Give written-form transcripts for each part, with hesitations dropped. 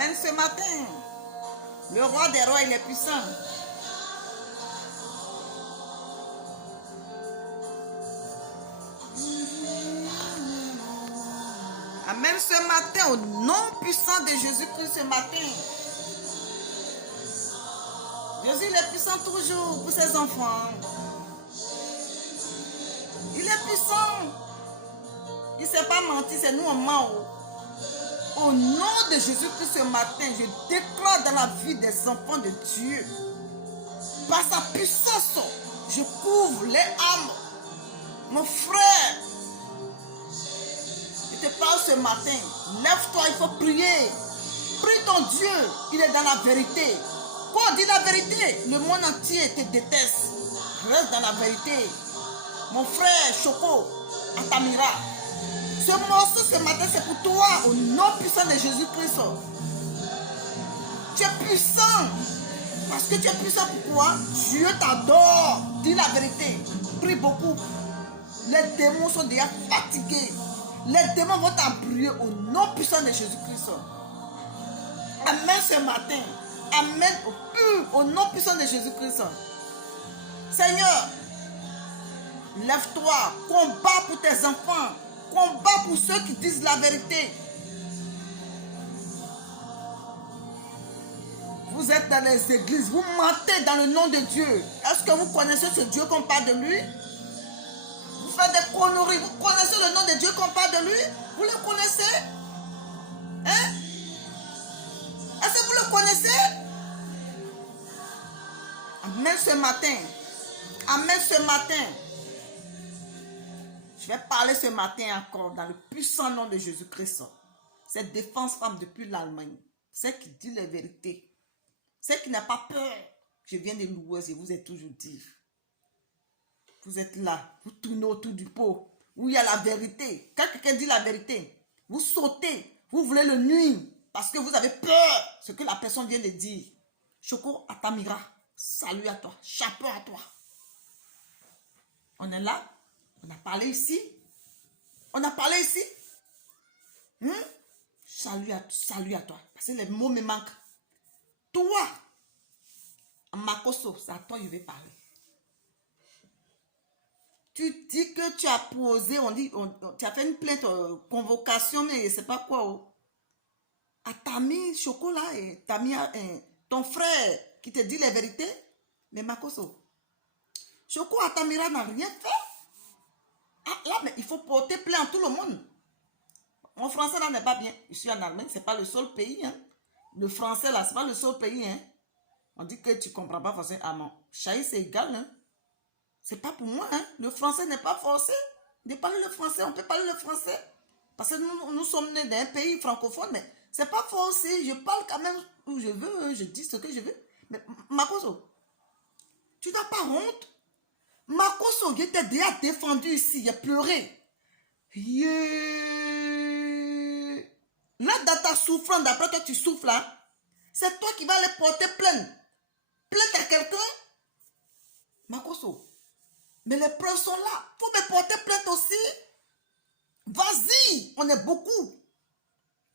Amen ce matin. Le roi des rois, il est puissant. Amen ce matin, au nom puissant de Jésus-Christ ce matin. Jésus, il est puissant toujours pour ses enfants. Il est puissant. Il ne s'est pas menti, c'est nous on ment. Au nom de Jésus-Christ ce matin, je déclare dans la vie des enfants de Dieu, par sa puissance, je couvre les âmes. Mon frère, je te parle ce matin, lève-toi, il faut prier. Prie ton Dieu, il est dans la vérité. Quand on dit la vérité, le monde entier te déteste. Reste dans la vérité. Mon frère Choco, Atamira, ce morceau ce matin, c'est pour toi, au nom puissant de Jésus-Christ. Tu es puissant. Parce que tu es puissant, pourquoi? Dieu t'adore. Dis la vérité. Prie beaucoup. Les démons sont déjà fatigués. Les démons vont t'embrouiller au nom puissant de Jésus-Christ. Amen ce matin. Amen au nom puissant de Jésus-Christ. Seigneur, lève-toi. Combat pour tes enfants. Combat pour ceux qui disent la vérité. Vous êtes dans les églises, vous mentez dans le nom de Dieu. Est-ce que vous connaissez ce Dieu qu'on parle de lui? Vous faites des conneries, vous connaissez le nom de Dieu qu'on parle de lui? Vous le connaissez? Hein? Est-ce que vous le connaissez? Amen ce matin. Amen ce matin. Je vais parler ce matin encore dans le puissant nom de Jésus-Christ. Cette défense femme depuis l'Allemagne. Celle qui dit la vérité. Celle qui n'a pas peur. Je viens de louer et vous êtes toujours dit. Vous êtes là. Vous tournez autour du pot. Où il y a la vérité. Quand quelqu'un dit la vérité, vous sautez. Vous voulez le nuire. Parce que vous avez peur. Ce que la personne vient de dire. Choco Atamira. Salut à toi. Chapeau à toi. On est là. On a parlé ici. On a parlé ici. Salut à toi. Parce que les mots me manquent. Toi, Makoso, c'est à toi que je vais parler. Tu dis que tu as posé, tu as fait une plainte, convocation, mais c'est pas quoi. Oh. À Tami Chocolat et Tami, ton frère qui te dit les vérités. Mais Makoso, Choco Atamira n'a rien fait. Ah, là, mais il faut porter plainte à tout le monde. Mon français là n'est pas bien. Je suis en Allemagne, c'est pas le seul pays. Hein. Le français là, c'est pas le seul pays. Hein. On dit que tu comprends pas français. Ah non, Chahi c'est égal. Hein. C'est pas pour moi. Hein. Le français n'est pas forcé de parler le français. On peut parler le français. Parce que nous sommes nés dans un pays francophone, mais c'est pas forcé. Je parle quand même où je veux. Je dis ce que je veux. Mais Makoso, tu n'as pas honte? Makoso, je t'ai déjà défendu ici. J'ai pleuré. Yeah. Là, dans ta souffrance, d'après toi, tu souffres là. C'est toi qui vas aller porter plainte. Plainte à quelqu'un. Makoso. Mais les preuves sont là. Il faut me porter plainte aussi. Vas-y. On est beaucoup.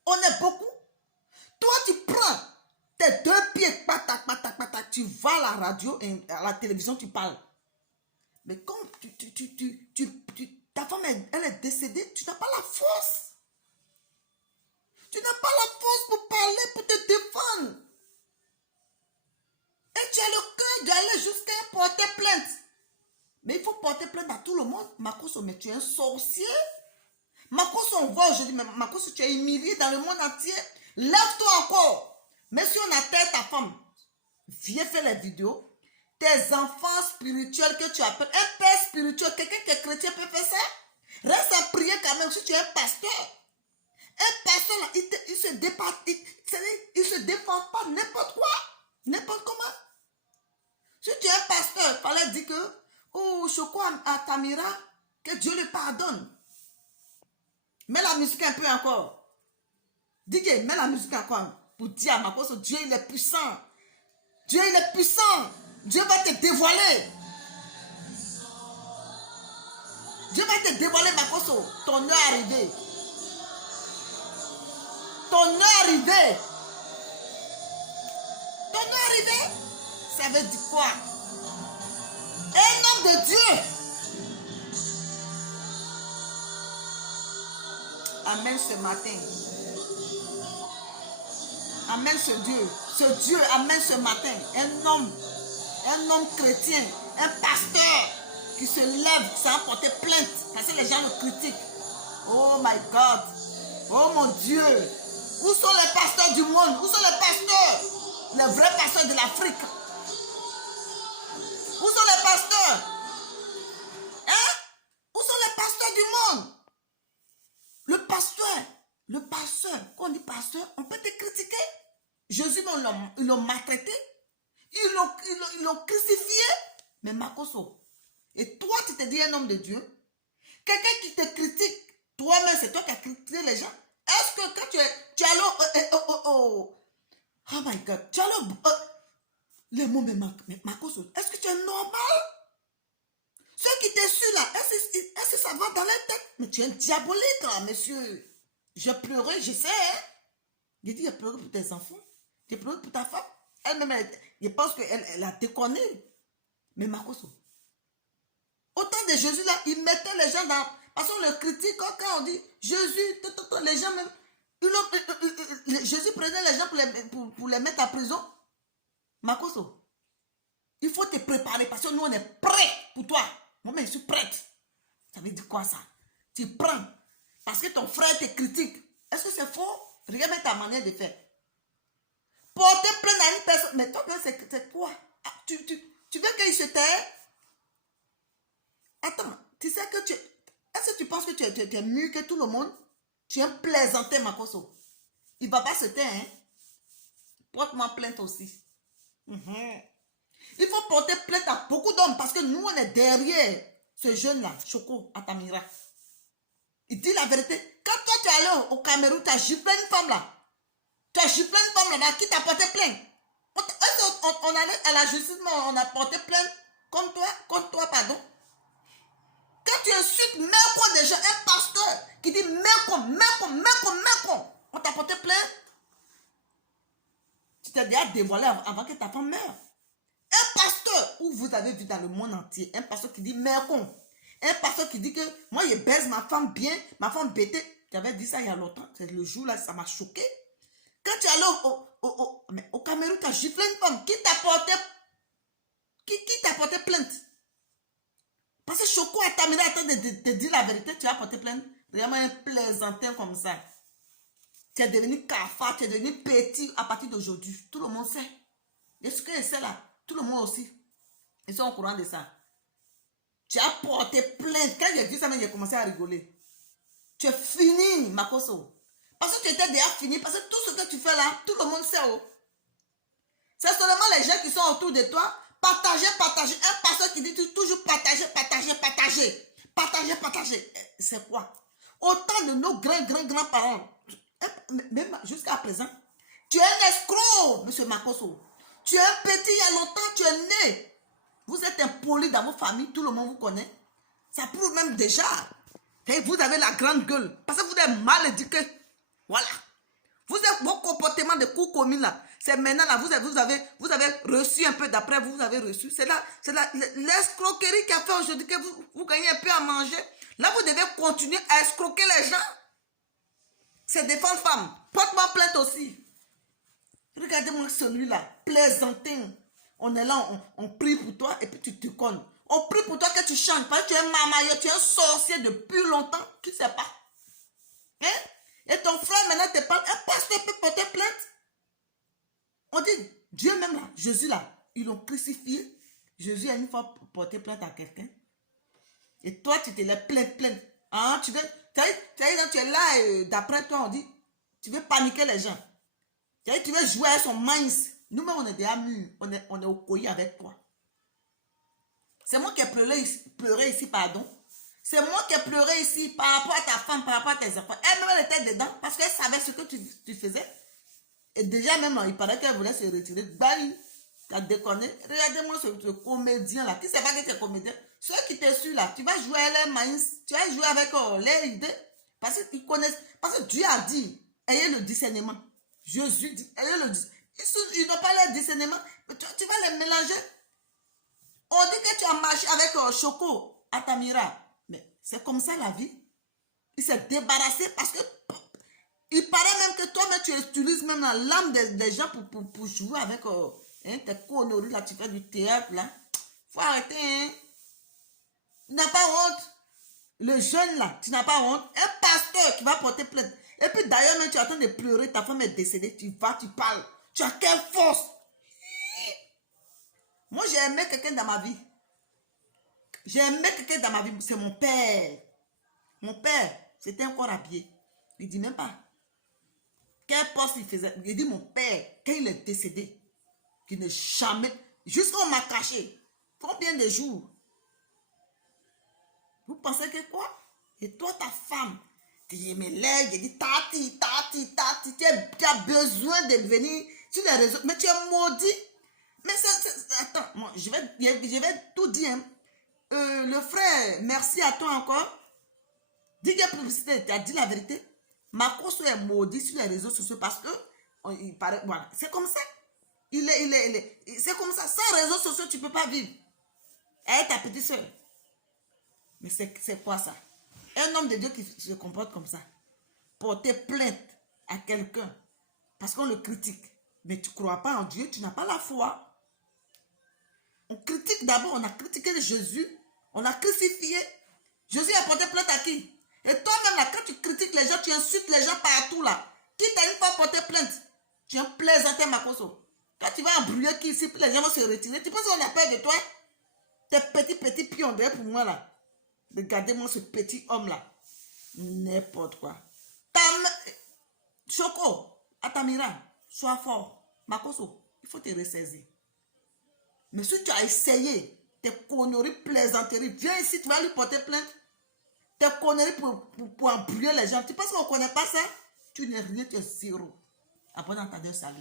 On est beaucoup. Toi, tu prends tes deux pieds. Patak, patak, patak. Tu vas à la radio et à la télévision, tu parles. Mais comme ta femme, elle est décédée, tu n'as pas la force. Tu n'as pas la force pour parler, pour te défendre. Et tu as le cœur d'aller jusqu'à porter plainte. Mais il faut porter plainte à tout le monde. Makoso, mais tu es un sorcier. Makoso, on voit aujourd'hui, mais Makoso, tu es humilié dans le monde entier. Lève-toi encore. Mais si on attelle ta femme, viens faire les vidéos. Tes enfants spirituels que tu appelles, un père spirituel, quelqu'un qui est chrétien peut faire ça. Reste à prier quand même si tu es un pasteur. Un pasteur là, il se débat, il se défend pas n'importe quoi, n'importe comment. Si tu es un pasteur, il fallait dire que, oh, Choco Atamira, que Dieu le pardonne. Mets la musique un peu encore. DJ, mets la musique encore pour dire à ma cause, Dieu il est puissant. Dieu il est puissant. Dieu va te dévoiler. Dieu va te dévoiler, Makoso. Ton heure est arrivée. Ton heure est arrivée. Ça veut dire quoi? Un homme de Dieu. Amen ce matin. Amen ce Dieu. Ce Dieu, amen ce matin. Un homme chrétien, un pasteur qui se lève sans porter plainte parce que les gens le critiquent. Oh my God. Oh mon Dieu. Où sont les pasteurs du monde? Où sont les pasteurs? Les vrais pasteurs de l'Afrique. Où sont les pasteurs? Hein? Où sont les pasteurs du monde? Le pasteur, quand on dit pasteur, on peut te critiquer. Jésus, ils l'ont maltraité. Ils l'ont crucifié. Mais Makoso, et toi, tu te dis un homme de Dieu? Quelqu'un qui te critique, toi-même, c'est toi qui as critiqué les gens. Est-ce que quand tu es allé oh my God, tu es allé les mots me manquent. Mais Makoso, est-ce que tu es normal? Ceux qui te suivent là, est-ce que ça va dans la tête? Mais tu es un diabolique là, monsieur. J'ai pleuré, je sais. Hein? J'ai dit, j'ai pleuré pour tes enfants. J'ai pleuré pour ta femme. Elle-même, je pense qu'elle a déconné. Mais Makoso, au temps de Jésus là, il mettait les gens dans... Parce qu'on le critique quand on dit Jésus, les gens même... Jésus prenait les gens pour les mettre en prison. Makoso, il faut te préparer parce que nous on est prêts pour toi. Moi-même je suis prête. Ça veut dire quoi ça? Tu prends. Parce que ton frère te critique. Est-ce que c'est faux? Regarde ta manière de faire. Porter plainte à une personne. Mais toi, c'est quoi? Ah, tu veux qu'il se taise? Attends, tu sais que tu... Est-ce que tu penses que tu es mieux que tout le monde? Tu es un plaisantin, Makoso. Il ne va pas se taire, hein? Porte-moi plainte aussi. Il faut porter plainte à beaucoup d'hommes parce que nous, on est derrière ce jeune-là, Choco Atamira. Il dit la vérité. Quand toi, tu es allé au Cameroun, tu as giflé une femme là. Tu as giflé une femme là-bas qui t'a porté plainte. On allait à la justice, mais on a porté plainte contre toi, pardon. Quand tu insultes même des gens, un pasteur qui dit on t'a porté plainte. Tu t'es déjà dévoilé avant que ta femme meure. Un pasteur où vous avez vu dans le monde entier, un pasteur qui dit mercon. Un pasteur qui dit que moi je baise ma femme bien, ma femme bêtée. Tu avais dit ça il y a longtemps, c'est le jour là, ça m'a choqué. Quand tu es allé au Cameroun, tu as giflé une femme. Qui t'a porté plainte? Parce que Choco Atamira attend de dire la vérité, tu as porté plainte. Vraiment un plaisantin comme ça. Tu es devenu cafard, tu es devenu petit à partir d'aujourd'hui. Tout le monde sait. Et ce que je sais là, tout le monde aussi. Ils sont au courant de ça. Tu as porté plainte. Quand j'ai vu ça, j'ai commencé à rigoler. Tu es fini, Makoso. Parce que tu étais déjà fini. Parce que tout ce que tu fais là, tout le monde sait. Oh. C'est seulement les gens qui sont autour de toi. Partager. Un pasteur qui dit toujours partager. C'est quoi? Autant de nos grands-parents, même jusqu'à présent, tu es un escroc, monsieur Makoso. Tu es un petit il y a longtemps, tu es né. Vous êtes impoli dans vos familles, tout le monde vous connaît. Ça prouve même déjà. Et vous avez la grande gueule. Parce que vous êtes mal éduqué. Voilà. Vos comportements de cours communs là, c'est maintenant là, vous avez reçu un peu d'après, vous avez reçu. C'est l'escroquerie qui a fait aujourd'hui que vous gagnez un peu à manger. Là, vous devez continuer à escroquer les gens. C'est défendre femmes. Porte-moi plainte aussi. Regardez-moi celui-là, plaisantin. On est là, on prie pour toi et puis tu te connes. On prie pour toi que tu changes. Parce que tu es un mamailleur, tu es un sorcier depuis longtemps. Qui ne sait pas? Hein? Et ton frère maintenant te parle. Un pasteur peut porter plainte. On dit, Dieu même là, Jésus là, ils l'ont crucifié. Jésus a une fois porté plainte à quelqu'un. Et toi, tu te l'as plainte. Hein? Tu es là, d'après toi, on dit, tu veux paniquer les gens. Tu veux jouer à son minds. Nous-mêmes, on est déjà mûrs. On est au collier avec toi. C'est moi qui ai pleuré ici, pardon. C'est moi qui ai pleuré ici par rapport à ta femme, par rapport à tes enfants. Elle-même, elle était dedans parce qu'elle savait ce que tu faisais. Et déjà, même, il paraît qu'elle voulait se retirer. Bali, tu as déconné. Regardez-moi ce comédien-là. Qui ne sait pas que tu es comédien? Ceux qui te suivent là, tu vas jouer à leur minds. Tu vas jouer avec leurs idées. Parce qu'ils connaissent. Parce que Dieu a dit, ayez le discernement. Jésus dit, ayez le discernement. Ils n'ont pas leur discernement. tu vas les mélanger. On dit que tu as marché avec Choco, Atamira. Mais c'est comme ça la vie. Il s'est débarrassé parce que il paraît même que toi-même tu utilises même l'âme des gens pour jouer avec tes conneries là, tu fais du théâtre là. Faut arrêter, hein. Tu n'as pas honte. Le jeune là, tu n'as pas honte. Un pasteur qui va porter plainte. Et puis d'ailleurs, même tu es en train de pleurer, ta femme est décédée, tu vas, tu parles. Tu as quelle force? Moi, j'ai aimé quelqu'un dans ma vie. J'ai aimé quelqu'un dans ma vie, c'est mon père. Mon père, c'était encore habillé. Il dit même pas. Quel poste il faisait? Il dit mon père, quand il est décédé, qu'il n'est jamais. Jusqu'on m'a caché. Combien de jours? Vous pensez que quoi? Et toi, ta femme, tu me lèves, je dis tati, tu as besoin de venir sur les réseaux. Mais tu es maudit. Mais attends, moi, je vais tout dire. Hein. Le frère, merci à toi encore. Dis que publicité, tu as dit la vérité. Makoso est maudit sur les réseaux sociaux parce que il paraît, voilà, c'est comme ça. C'est comme ça. Sans réseaux sociaux, tu ne peux pas vivre. Elle est ta petite soeur. Mais c'est quoi ça? Un homme de Dieu qui se comporte comme ça. Porter plainte à quelqu'un parce qu'on le critique. Mais tu ne crois pas en Dieu, tu n'as pas la foi. On critique d'abord, on a critiqué Jésus, on a crucifié. Jésus a porté plainte à qui? Et toi-même, là, quand tu critiques les gens, tu insultes les gens partout, là. Qui t'a une fois porté plainte? Tu es un plaisantin, Makoso. Quand tu vas embrouiller qui ici, les gens vont se retirer. Tu penses qu'on a peur de toi? Tes petits pions derrière pour moi, là. Regardez-moi ce petit homme-là. N'importe quoi. Choco, Atamira, sois fort. Makoso, il faut te ressaisir. Mais si tu as essayé tes conneries, plaisanteries, viens ici, tu vas lui porter plainte. Tes conneries pour embrouiller les gens. Tu penses qu'on ne connaît pas ça? Tu n'es rien, tu es zéro. Après, dans ta Dieu, salut.